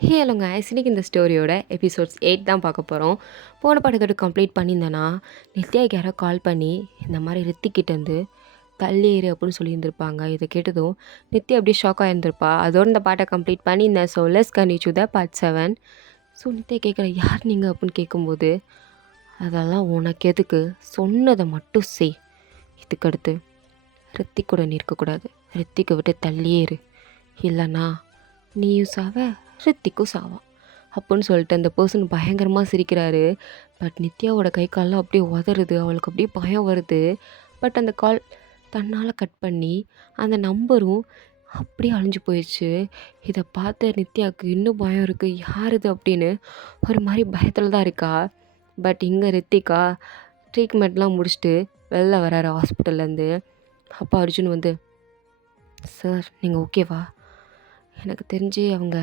ஹலோங்க ice இன்னைக்கு இந்த ஸ்டோரியோட episodes 8 தான் பார்க்க போகிறோம். போன பாடத்தோட கம்ப்ளீட் பண்ணியிருந்தேன்னா நித்யாவுக்கு யாரோ கால் பண்ணி இந்த மாதிரி ரித்திக்கிட்டேருந்து தள்ளி ஏறு அப்படின்னு சொல்லியிருந்திருப்பாங்க. இதை கேட்டதும் நித்யா அப்படியே ஷாக் ஆகியிருந்திருப்பா. அதோட இந்த பாட்டை கம்ப்ளீட் பண்ணியிருந்தேன். So let's continue the part 7. So Nithya கேட்குற யார் நீங்கள் அப்படின்னு கேட்கும்போது, அதெல்லாம் உனக்கு எதுக்கு, சொன்னதை மட்டும் செய். இதுக்கடுத்து ரித்திக் கூட நீ இருக்கக்கூடாது, ரித்திக்கை விட்டு தள்ளியே இரு, இல்லைனா நீயும் சாவ ரித்திக்கும் சாவான் அப்படின்னு சொல்லிட்டு அந்த பர்சன் பயங்கரமாக சிரிக்கிறாரு. பட் நித்யாவோட கை கால்லாம் அப்படியே உதறுது, அவளுக்கு அப்படியே பயம் வருது. பட் அந்த கால் தன்னால் கட் பண்ணி அந்த நம்பரும் அப்படியே அழிஞ்சு போயிடுச்சு. இதை பார்த்த நித்யாவுக்கு இன்னும் பயம் இருக்குது, யார் இது அப்படின்னு ஒரு மாதிரி பயத்தில் தான் இருக்கா. பட் இங்கே ரித்திகா ட்ரீட்மெண்ட்லாம் முடிச்சுட்டு வெளில வராரு ஹாஸ்பிட்டல்லேருந்து. அப்பா அர்ஜுன் வந்து, சார் நீங்கள் ஓகேவா? எனக்கு தெரிஞ்சு அவங்க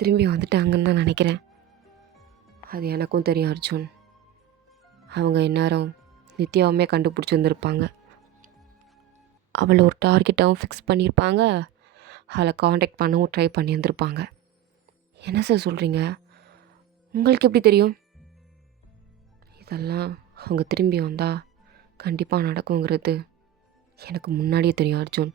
திரும்பி வந்துட்டாங்கன்னு தான் நினைக்கிறேன். அது எனக்கும் தெரியும் அர்ஜுன். அவங்க இந்நேரம் நித்யாவுமே கண்டுபிடிச்சி அவளை ஒரு டார்கெட்டாகவும் ஃபிக்ஸ் பண்ணியிருப்பாங்க, அவளை காண்டாக்ட் பண்ணவும் ட்ரை பண்ணியிருந்திருப்பாங்க. என்ன சார் சொல்கிறீங்க? உங்களுக்கு எப்படி தெரியும்? இதெல்லாம் அவங்க திரும்பி வந்தால் கண்டிப்பாக நடக்குங்கிறது எனக்கு முன்னாடியே தெரியும் அர்ஜுன்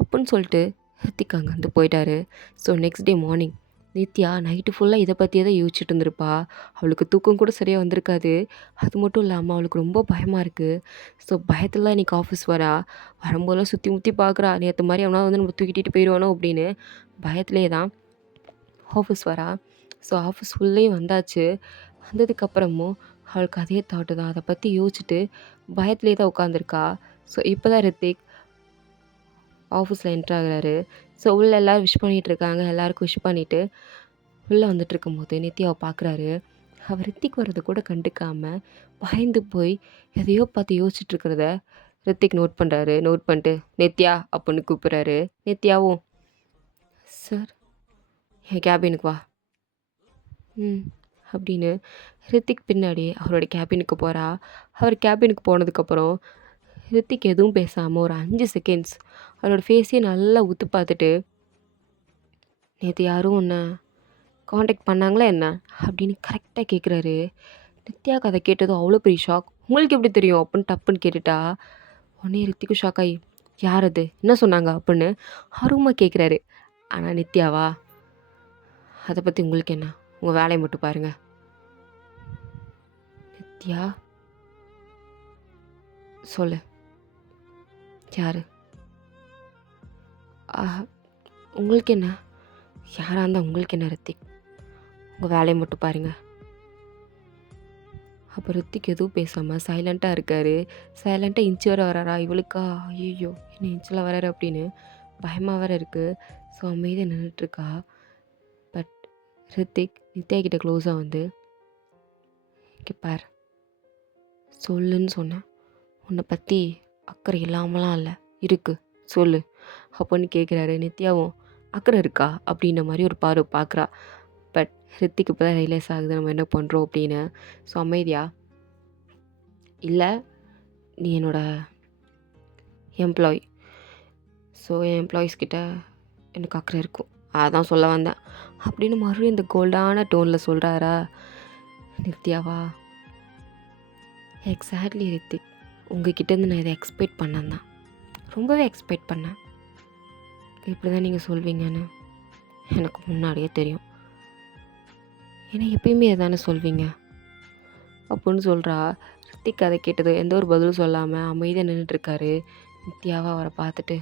அப்படின்னு சொல்லிட்டு ரித்திக் அங்கேருந்து போயிட்டாரு. So next day morning Nithya night ஃபுல்லாக இதை பற்றியே தான் யோசிச்சுட்டு இருந்திருப்பா. அவளுக்கு தூக்கம் கூட சரியாக வந்திருக்காது. அது மட்டும் இல்லாமல் அவளுக்கு ரொம்ப பயமாக இருக்குது. ஸோ பயத்தில் தான் இன்றைக்கி ஆஃபீஸ் வரும்போதெல்லாம் சுற்றி முற்றி பார்க்குறா, நேற்று மாதிரி அவனால் வந்து நம்ம தூக்கிட்டு போயிடுவானோ அப்படின்னு பயத்திலே தான் ஆஃபீஸ் வரா. ஸோ ஆஃபீஸ் ஃபுல்லையும் வந்தாச்சு. வந்ததுக்கப்புறமும் அவளுக்கு அதே தாட்டு தான், அதை பற்றி யோசிச்சுட்டு பயத்திலே தான் உட்காந்துருக்கா. ஸோ இப்போ தான் ரித்திக் ஆஃபீஸில் என்ட்ரு ஆகுறாரு. ஸோ உள்ளே எல்லோரும் விஷ் பண்ணிகிட்ருக்காங்க. எல்லாருக்கும் விஷ் பண்ணிவிட்டு உள்ளே வந்துட்டுருக்கும்போது நித்யாவை பார்க்குறாரு. அவர் ரித்திக் வர்றதை கூட கண்டுக்காமல் பயந்து போய் எதையோ பார்த்து யோசிச்சுட்ருக்கிறத ரித்திக் நோட் பண்ணுறாரு. நோட் பண்ணிட்டு நித்யா அப்படின்னு கூப்பிட்றாரு. நித்யாவும், சார் என் கேபினுக்கு வா அப்படின்னு ரித்திக் பின்னாடி அவரோட கேபினுக்கு போகிறா. அவர் கேபினுக்கு போனதுக்கப்புறம் ரித்திக் எதுவும் பேசாமல் ஒரு 5 செகண்ட்ஸ் அவரோட ஃபேஸையே நல்லா உத்து பார்த்துட்டு, நேற்று யாரும் உன்னை காண்டாக்ட் பண்ணாங்களா என்ன அப்படின்னு கரெக்டாக கேட்குறாரு. நித்யாவுக்கு அதை கேட்டதும் அவ்வளோ பெரிய ஷாக். உங்களுக்கு எப்படி தெரியும் அப்படின்னு டப்புன்னு கேட்டுட்டா. உடனே ரித்திக்கும் ஷாக் ஆகி, யார் அது, என்ன சொன்னாங்க அப்படின்னு ஆர்வமாக கேட்குறாரு. ஆனால் நித்யாவா, அதை பற்றி உங்களுக்கு என்ன, உங்கள் வேலையை மட்டும் பாருங்கள். நித்யா சொல்லு, யார்? உங்களுக்கு என்ன, யாராக இருந்தால் உங்களுக்கு என்ன ரித்திக், உங்கள் வேலையை மட்டும் பாருங்கள். அப்போ ரித்திக் எதுவும் பேசாமல் சைலண்ட்டாக இருக்கார். சைலண்ட்டாக இன்ச்சு வர வராரா இவளுக்கா, ஐயோ என்ன இன்ச்சில் வராரு அப்படின்னு பயமாக வேறு இருக்குது. ஸோ அமைதியாக நின்றுட்டுருக்கா. பட் ரித்திக் நித்யா கிட்ட க்ளோஸாக வந்து, இங்கே பார், சொல்லுன்னு சொன்னேன், உன்னை பற்றி அக்கறை இல்லாமலாம் இல்லை, இருக்குது, சொல்லு அப்படின்னு கேட்குறாரு. நித்யாவும் அக்கறை இருக்கா அப்படின்ற மாதிரி ஒரு பார்வை பார்க்குறா. பட் ரித்திக்கு இப்போ தான் ரியலைஸ் ஆகுது நம்ம என்ன பண்ணுறோம் அப்படின்னு. ஸோ அமைதியா, இல்லை நீ என்னோடய எம்ப்ளாயி, ஸோ என் எம்ப்ளாயீஸ்கிட்ட எனக்கு அக்கறை இருக்கும், அதான் சொல்ல வந்தேன் அப்படின்னு மறுபடியும் இந்த கோல்டான டோனில் சொல்கிறாரா. நித்யாவா, எக்ஸாக்ட்லி ரித்திக், உங்ககிட்டேருந்து நான் இதை எக்ஸ்பெக்ட் பண்ணேன் தான், ரொம்பவே எக்ஸ்பெக்ட் பண்ணேன். இப்படி தான் நீங்கள் சொல்வீங்கன்னு எனக்கு முன்னாடியே தெரியும், ஏன்னா எப்பயுமே இதானே சொல்வீங்க அப்படின்னு சொல்கிறா. ரித்திக் அதை கேட்டது எந்த ஒரு பதிலும் சொல்லாமல் அமைதியாக நின்றுட்டுருக்காரு. நித்யாவை அவரை பார்த்துட்டு,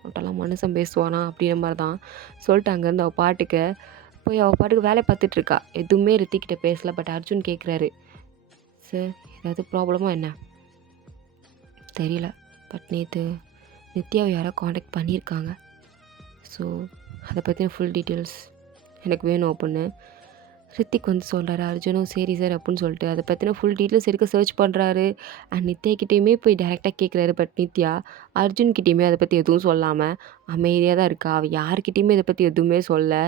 அவட்டெல்லாம் மனுஷன் பேசுவானா அப்படின்ற மாதிரி தான் சொல்லிட்டு அங்கேருந்து அவள் பாட்டுக்கு போய் அவள் பாட்டுக்கு வேலை பார்த்துட்ருக்கா. எதுவுமே ரித்திக்கிட்ட பேசலை. பட் அர்ஜுன் கேட்குறாரு, சார் ஏதாவது ப்ராப்ளமாக என்ன தெரியல, பட் நேற்று நித்யாவை யாரோ காண்டாக்ட் பண்ணியிருக்காங்க, ஸோ அதை பற்றின ஃபுல் டீட்டெயில்ஸ் எனக்கு வேணும் அப்படின்னு ரித்திக் வந்து சொல்கிறாரு. அர்ஜுனும் சரி சார் அப்படின்னு சொல்லிட்டு அதை பற்றின ஃபுல் டீட்டெயில்ஸ் இருக்க சர்ச் பண்ணுறாரு. அண்ட் நித்யாக்கிட்டேயுமே போய் டைரெக்டாக கேட்குறாரு. பட் நித்யா அர்ஜுன்கிட்டையுமே அதை பற்றி எதுவும் சொல்லாமல் அமைதியாக தான் இருக்கா. அவள் யார்கிட்டையுமே இதை பற்றி எதுவுமே சொல்ல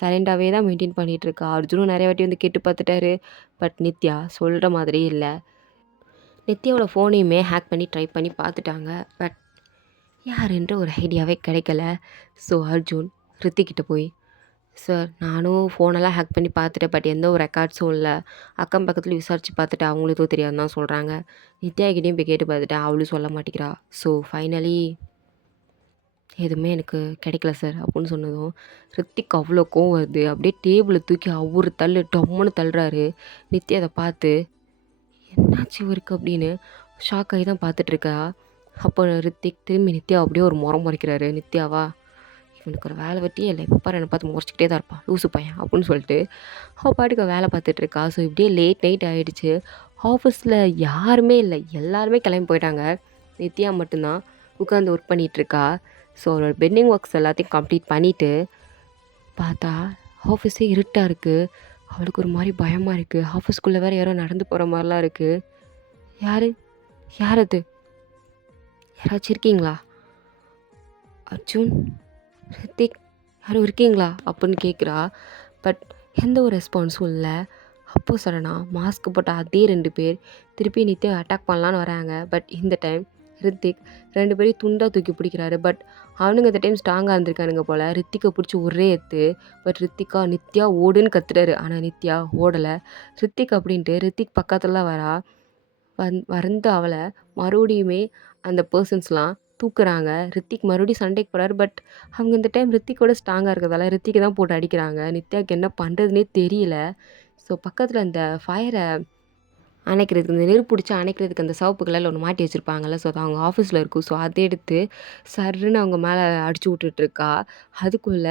சைலண்டாகவே தான் மெயின்டைன் பண்ணிகிட்ருக்கா. அர்ஜுனும் நிறைய வாட்டி வந்து கேட்டு பார்த்துட்டாரு. பட் நித்யா சொல்கிற மாதிரியே இல்லை. நித்யாவோட ஃபோனையுமே ஹேக் பண்ணி ட்ரை பண்ணி பார்த்துட்டாங்க. பட் யாருன்ற ஒரு ஐடியாவே கிடைக்கல. ஸோ அர்ஜுன் ரித்திக்கிட்ட போய், சார் நானும் ஃபோனெல்லாம் ஹேக் பண்ணி பார்த்துட்டேன். பட் எந்த ஒரு ரெக்கார்ட்ஸும் இல்ல. அக்கம் பக்கத்துல விசாரிச்சு பார்த்துட்டேன். அவங்களும் எதுவும் தெரியாதுன்னு தான் சொல்றாங்க. நித்யா கிட்டயும் போய் கேட்டு பார்த்துட்டேன். அவளும் சொல்ல மாட்டேங்கிறா. ஸோ ஃபைனலி எதுவுமே எனக்கு கிடைக்கல சார் அப்படின்னு சொன்னதும், ரித்திக் அவ்வளோ கோவம் வருது. அப்படியே டேபிள தூக்கி அவ்வுரு தள்ளு டம்முன்னு தள்ளுறாரு. நித்யா அத பார்த்து, "என்னாச்சு இவருக்கு?" அப்படின்னு ஷாக் ஆகி தான் பார்த்துட்ருக்கா. அப்போ ரித்திக் திரும்பி நித்யாவ அப்படியே ஒரு மொற மொறைக்கிறாரு. நித்யாவா, "இவனுக்கு ஒரு வேலை வெட்டியே இல்ல. எப்ப பாரு என்ன பார்த்து மொறச்சுக்கிட்டே தான் இருப்பான். லூசு பையன்." அப்படின்னு சொல்லிட்டு அவ பாட்டுக்கு வேலை பார்த்துட்ருக்கா. ஸோ இப்படியே லேட் நைட் ஆயிடுச்சு. ஆஃபீஸில யாருமே இல்ல. எல்லாருமே கிளம்பி போயிட்டாங்க. நித்யா மட்டும் தான் உட்காந்து ஒர்க் பண்ணிட்டுருக்கா. ஸோ அவளோட பெண்டிங் ஒர்க்ஸ் எல்லாத்தையும் கம்ப்ளீட் பண்ணிட்டு பார்த்தா, ஆஃபீஸே இருட்டா இருக்கு. அவளுக்கு ஒரு மாரி பயமா இருக்கு. ஆஃபீஸ்க்குள்ள வேற யாரோ நடந்து போற மாரிலாம் இருக்கு. "யாரு? யார் அது? யாராச்சும் இருக்கீங்களா? அர்ஜுன், ரித்திக் யாரும் இருக்கீங்களா?" அப்படின்னு கேட்குறா. பட் எந்த ஒரு ரெஸ்பான்ஸும் இல்ல. அப்போ சடனா மாஸ்க் போட்ட அதே 2 பேர் திருப்பி நித்யாவ அட்டாக் பண்ணலான்னு வராங்க. பட் இந்த டைம் ரித்திக் 2 பேரையும் துண்டா தூக்கி பிடிக்கிறாரு. பட் அவனுங்க இந்த டைம் ஸ்ட்ராங்கா இருந்திருக்கானுங்க போல. ரித்திக்க பிடிச்சி ஒரே எத்து. பட் ரித்திக்கா நித்யா ஓடுன்னு கத்துறாரு. ஆனா நித்யா ஓடல. ரித்திக் அப்படின்ட்டு ரித்திக் பக்கத்துல தான் வரா. வந்து அவள மறுபடியுமே அந்த பெர்சன்ஸ்லாம் தூக்குறாங்க. ரித்திக் மறுபடியும் சண்டைக்கு போறாரு. பட் அவங்க இந்த டைம் ரித்திக்கோட ஸ்ட்ராங்கா இருக்கிறதால ரித்திக்க தான் போட்டு அடிக்கிறாங்க. நித்யாக்கு என்ன பண்றதுன்னே தெரியல. ஸோ பக்கத்துல அந்த ஃபயர அணைக்கிறதுக்கு இந்த நெருப்பு புடிச்சு அணைக்கிறதுக்கு அந்த சிவப்பு கலர்ல ஒண்ணு மாட்டி வச்சிருப்பாங்கல்ல. ஸோ அது அவங்க ஆஃபீஸ்ல இருக்கும். ஸோ அத எடுத்து சர்ருன்னு அவங்க மேல அடிச்சு விட்டுட்டுருக்கா. அதுக்குள்ள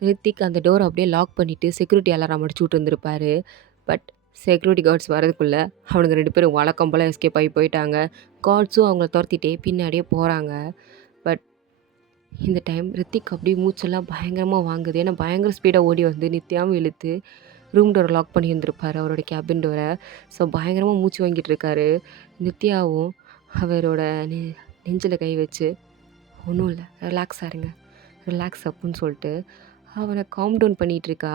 ரித்திக் அந்த டோர அப்படியே லாக் பண்ணிட்டு செக்யூரிட்டி அலாரம் அடிச்சு விட்டுருந்துருப்பாரு. பட் செக்யூரிட்டி கார்ட்ஸ் வரதுக்குள்ள அவனுங்க 2 பேரும் வழக்கம் போல எஸ்கேப் ஆகி போயிட்டாங்க. கார்ட்ஸும் அவங்கள தொரத்திட்டே பின்னாடியே போறாங்க. பட் இந்த டைம் ரித்திக் அப்படியே மூச்செல்லாம் பயங்கரமா வாங்குது. ஏன்னா பயங்கர ஸ்பீடா ஓடி வந்து நித்யாவும் இழுத்து ரூம் டோர லாக் பண்ணியிருந்திருப்பாரு அவரோட கேபின் டோர. ஸோ பயங்கரமா மூச்சு வாங்கிட்டு இருக்காரு. நித்யாவும் அவரோட நெஞ்சில கை வச்சு, "ஒண்ணும் இல்ல. ரிலாக்ஸா இருங்க. ரிலாக்ஸ்" அப்புட்ன்னு சொல்லிட்டு அவன காம் டவுன் பண்ணிட்டுருக்கா.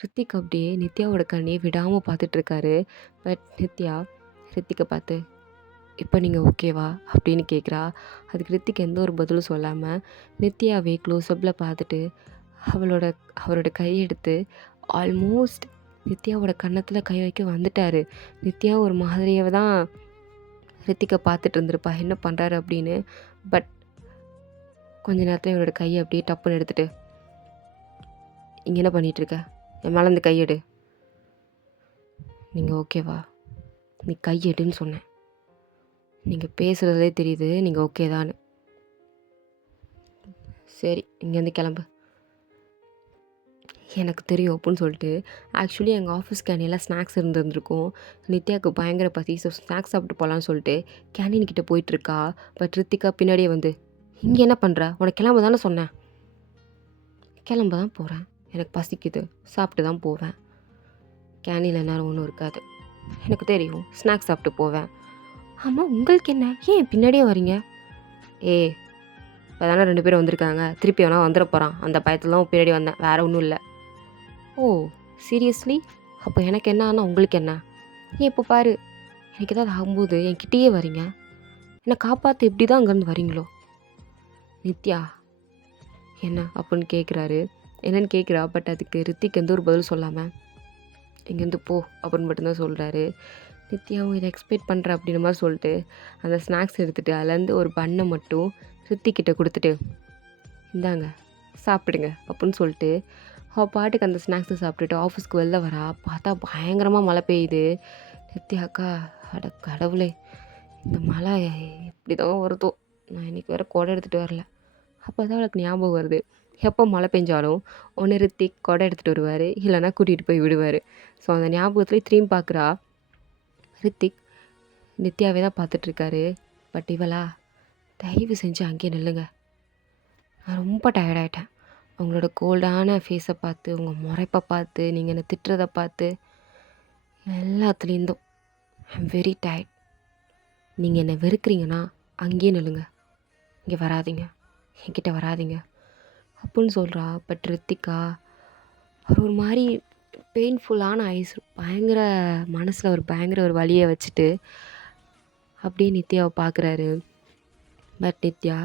ரித்திக் அப்படியே நித்யாவோட கண்ணயே விடாம பார்த்துட்ருக்காரு. பட் நித்யா ரித்திக்க பார்த்து, "இப்ப நீங்க ஓகேவா?" அப்படின்னு கேட்குறா. அதுக்கு ரித்திக் எந்த ஒரு பதிலும் சொல்லாம, நித்யாவே க்ளோஸ்அப்ல பார்த்துட்டு, அவளோட அவரோட கையெடுத்து ஆல்மோஸ்ட் நித்யாவோட கன்னத்துல கை வைக்க வந்துட்டாரு. நித்யா ஒரு மாதிரியாவே தான் ரித்திக்க பார்த்துட்டு இருந்திருப்பா. என்ன பண்றாரு அப்படின்னு. பட் கொஞ்ச நேரத்துல இவரோட கைய அப்படியே டப்புன்னு எடுத்துட்டு, "இங்க என்ன பண்ணிட்டுருக்க? என் மேல இருந்து கை எடு." "நீங்க ஓகேவா? நீ கை எடுன்னு சொன்னேன். நீங்க பேசுறதுலே தெரியுது நீங்க ஓகே தான்னு. சரி இங்கேருந்து கிளம்பு." "எனக்கு தெரியும்" அப்புட்ன்னு சொல்லிட்டு ஆக்சுவலி எங்கள் ஆஃபீஸ் கேன்டீன்ல ஸ்நாக்ஸ் இருந்திருக்கும். நித்யாவுக்கு பயங்கர பசி. ஸோ ஸ்நாக்ஸ் சாப்பிட்டு போகலான்னு சொல்லிட்டு கேன்டீன் கிட்ட போயிட்டுருக்கா. பட் ரித்திகா பின்னாடியே வந்து, "இங்கே என்ன பண்ற? உனக்கு கிளம்ப தானே சொன்னேன்." "கிளம்ப தான் போறேன். எனக்கு பசிக்குது. சாப்பிட்டு தான் போவேன். கேன்டீன்ல நேரம் ஒன்றும் இருக்காது. எனக்கு தெரியும். ஸ்நாக்ஸ் சாப்பிட்டு போவேன்." "ஆமா உங்களுக்கு என்ன? ஏன் பின்னாடியே வரீங்க?" "ஏய் இப்போ தானே 2 பேரும் வந்திருக்காங்க. திருப்பி எவனா வந்துட போகிறான். அந்த பயத்துல தான் பின்னாடி வந்தேன். வேற ஒன்றும் இல்லை." "ஓ சீரியஸ்லி? அப்போ எனக்கு என்ன ஆனா உங்களுக்கு என்ன? ஏன் இப்போ பாரு எனக்கு ஏதாவது ஆகும்போது என்கிட்டயே வரீங்க. என்னை காப்பாற்ற எப்படி தான் அங்கேருந்து வரீங்களோ?" "நித்யா என்ன?" அப்படின்னு கேட்குறாரு. என்னன்னு கேட்குறா. பட் அதுக்கு ரித்திக் எந்த ஒரு பதில் சொல்லாமல், "இங்கேருந்து போ" அப்படின்னு மட்டும்தான் சொல்கிறாரு. நித்யாவும் இதை எக்ஸ்பெக்ட் பண்ணுறேன் அப்படின்ற மாதிரி சொல்லிட்டு அந்த ஸ்நாக்ஸ் எடுத்துகிட்டு அதுலேருந்து ஒரு பண்ணை மட்டும் ரித்திக் கிட்ட கொடுத்துட்டு, "இந்தாங்க சாப்பிடுங்க" அப்படின்னு சொல்லிட்டு அவள் பாட்டுக்கு அந்த ஸ்நாக்ஸை சாப்பிட்டுட்டு ஆஃபீஸ்க்கு வெளில வரா. பார்த்தா பயங்கரமாக மழை பெய்யுது. நித்யாக்கா, அட கடவுளே! இந்த மழை எப்படி தான் வருதோ! நான் இன்றைக்கி வேறு குடை எடுத்துகிட்டு வரல. அப்போ தான் அவளுக்கு ஞாபகம் வருது. எப்போ மழை பெஞ்சாலும் ஒன்று ரித்திக் குடை எடுத்துகிட்டு வருவார். இல்லைன்னா கூட்டிகிட்டு போய் விடுவார். ஸோ அந்த ஞாபகத்துலேயே திரும்பி பார்க்குறா. ரித்திக் நித்யாவே தான் பார்த்துட்ருக்காரு. பட் இவளா, "தயவு செஞ்சு அங்கேயே நில்லுங்க. நான் ரொம்ப டயர்டாயிட்டேன். உங்களோட கோல்டான ஃபேஸை பார்த்து, உங்கள் முறைப்பை பார்த்து, நீங்கள் என்னை திட்டுறத பார்த்து எல்லாத்துலேருந்தும் ஐ அம் வெரி டயர்ட். நீங்கள் என்னை வெறுக்கிறீங்கன்னா அங்கேயே நில்லுங்க. இங்கே வராதீங்க. என்கிட்ட வராதீங்க" அப்புடின்னு சொல்கிறா. பட் ரித்திகா அவர் ஒரு மாதிரி பெயின்ஃபுல்லான ஐஸ் பயங்கர மனசில் ஒரு பயங்கர ஒரு வலியை வச்சுட்டு அப்படியே நித்யாவை பார்க்குறாரு. பட் நித்யா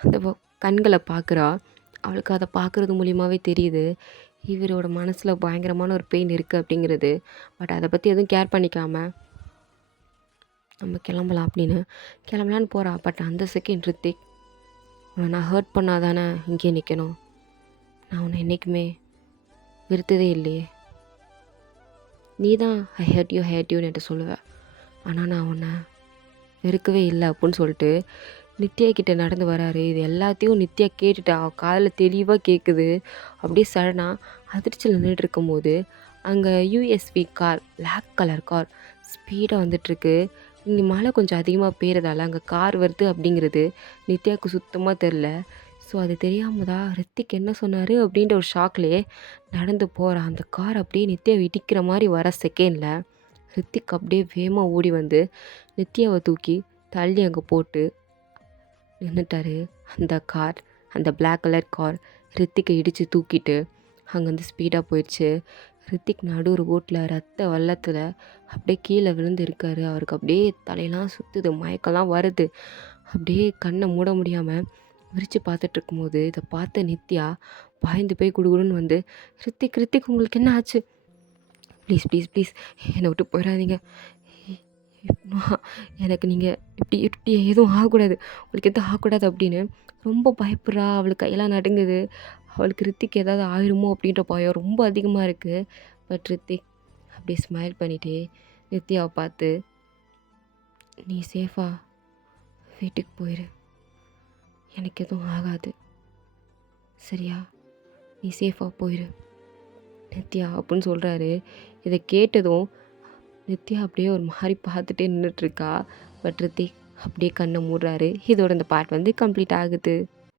அந்த கண்களை பார்க்குறா. அவளுக்கு அதை பார்க்குறது மூலியமாகவே தெரியுது இவரோட மனசில் பயங்கரமான ஒரு பெயின் இருக்குது அப்படிங்கிறது. பட் அதை பற்றி எதுவும் கேர் பண்ணிக்காம நம்ம கிளம்பலாம் அப்படின்னு கிளம்பலான்னு போகிறா. பட் அந்த செகண்ட் ரித்திக், உன்னை நான் ஹர்ட் பண்ணாதானே இங்கே நிற்கணும், நான் உன்னை என்றைக்குமே வெறுத்ததே இல்லையே, நீ தான் ஐ ஹேட் யூன்னு என்கிட்ட சொல்லுவேன், ஆனால் நான் உன்னை வெறுக்கவே இல்லை அப்படின்னு சொல்லிட்டு நித்யா கிட்ட நடந்து வராரு. இது எல்லாத்தையும் நித்யா கேட்டுட்டா, அவள் காதில் தெளிவாக கேட்குது. அப்படியே சடனாக அதிர்ச்சியில் நின்றுட்டு இருக்கும்போது அங்கே யூஎஸ்வி கார், பிளாக் கலர் கார் ஸ்பீடாக வந்துட்டுருக்கு. இங்கே மழை கொஞ்சம் அதிகமாக பெய்கிறதால அங்கே கார் வருது அப்படிங்கிறது நித்யாவுக்கு சுத்தமாக தெரில. ஸோ அது தெரியாமல் தான் ரித்திக் என்ன சொன்னார் அப்படின்ற ஒரு ஷாக்லேயே நடந்து போகிறான். அந்த கார் அப்படியே நித்யாவை இடிக்கிற மாதிரி வர செகண்டில் ரித்திக் அப்படியே வேகமாக ஓடி வந்து நித்யாவை தூக்கி தள்ளி அங்கே போட்டு நின்றுட்டாரு. அந்த கார், அந்த பிளாக் கலர் கார் ரித்திக்கை இடித்து தூக்கிட்டு அங்கேருந்து ஸ்பீடாக போயிடுச்சு. ரித்திக் நடு ரோட்டில் ரத்த வெள்ளத்தில் அப்படியே கீழே விழுந்து இருக்காரு. அவருக்கு அப்படியே தலையெல்லாம் சுற்றுது, மயக்கம்லாம் வருது. அப்படியே கண்ணை மூட முடியாமல் விரித்து பார்த்துட்டு இருக்கும்போது இதை பார்த்த நித்யா பாய்ந்து போய் குடுகுடுன்னு வந்து, ரித்திக் ரித்திக் உங்களுக்கு என்ன ஆச்சு, ப்ளீஸ் ப்ளீஸ் ப்ளீஸ் என்னை விட்டு போயிடாதீங்க, எனக்கு நீங்கள் இப்படி இப்படி எதுவும் ஆகக்கூடாது, உங்களுக்கு எதுவும் ஆகக்கூடாது அப்படின்னு ரொம்ப பயப்படுறா. அவளுக்கு கையெல்லாம் நடுங்குது. அவளுக்கு ரித்திக் ஏதாவது ஆயிருமோ அப்படின்ற பயம் ரொம்ப அதிகமாக இருக்குது. பட் ரித்திக் அப்படியே ஸ்மைல் பண்ணிகிட்டே நித்யாவை பார்த்து, நீ சேஃபாக வீட்டுக்கு போயிரு, எனக்கு எதுவும் ஆகாது சரியா, நீ சேஃபாக போயிரு நித்யா அப்படின்னு சொல்கிறாரு. இதை கேட்டதும் நித்யா அப்படியே ஒரு மாதிரி பார்த்துட்டே நின்றுட்டுருக்கா. பட் ரித்திக் அப்படியே கண்ணை மூடுறாரு. இதோட இந்த பார்ட் வந்து கம்ப்ளீட் ஆகுது.